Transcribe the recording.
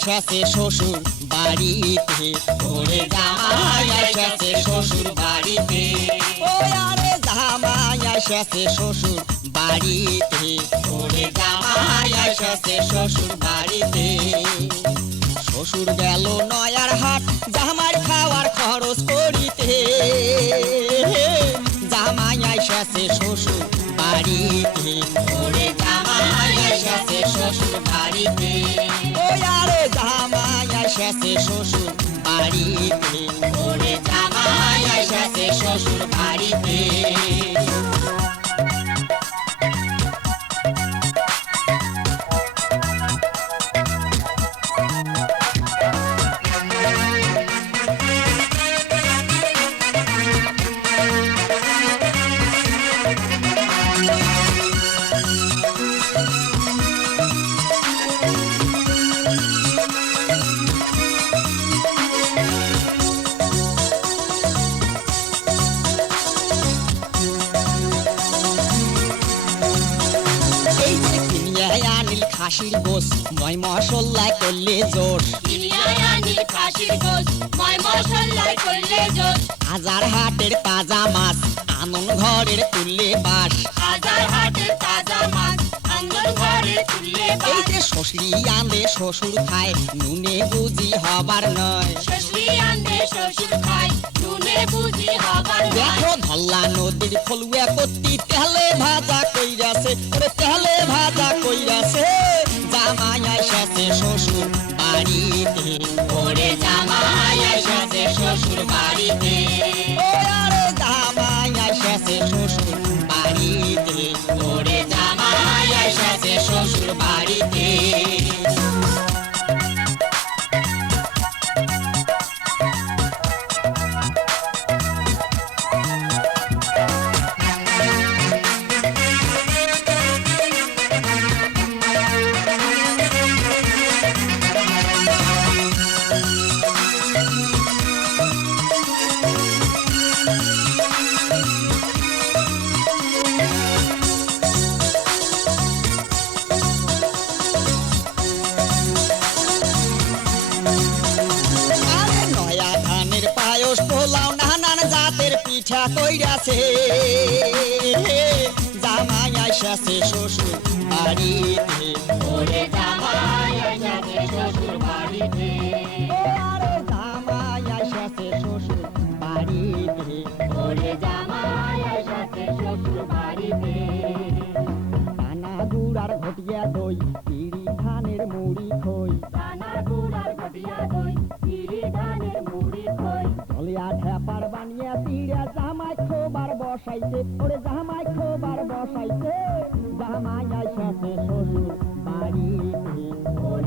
এসেছে শ্বশুর বাড়িতে। ওরে জামাই এসেছে শ্বশুর বাড়িতে। ও আরে জামাই এসেছে শ্বশুর বাড়িতে। ওরে জামাই এসেছে শ্বশুর বাড়িতে। শ্বশুর গেল নয়ার হাট জামার খাওয়ার খরচ করিতে। জামাই এসেছে শ্বশুর বাড়িতে। ওরে জামাই এসেছে শ্বশুর খাসির গোস ময় মশল্লায় করলে জোর হাজার হাটের তাজা মাছ আনন ঘরের তুললে বাস। হাজার হাটের তাজা মাছ এই যে শ্বশুরি আনে শ্বশুর খায় নুনে বুঝি হবার নয়। দেখো ধল্লা নদীর ফলুয়া কত্তি তেলে ভাজা ওরে জামাই আইসাছে শ্বশুর বাড়িতে পিঠা কইরাছে জামাই আইসাছে শ্বশুর বাড়িতে। ওরে জামাই আইসাছে শ্বশুর বাড়িতে। ও জামাই আইসাছে শ্বশুর বাড়িতে। ওরে জামাই আইসাছে শ্বশুর বাড়িতে। কানা গুড়ার ঘটিয়া দই পিড়ি ধানের মুড়ি খই। দানা গুড়ার ঘটিয়া দই। বসাইছে। ওরে জামাই খোবার বসাইছে জামাই আইসাতে শ্বশুর বাড়িতে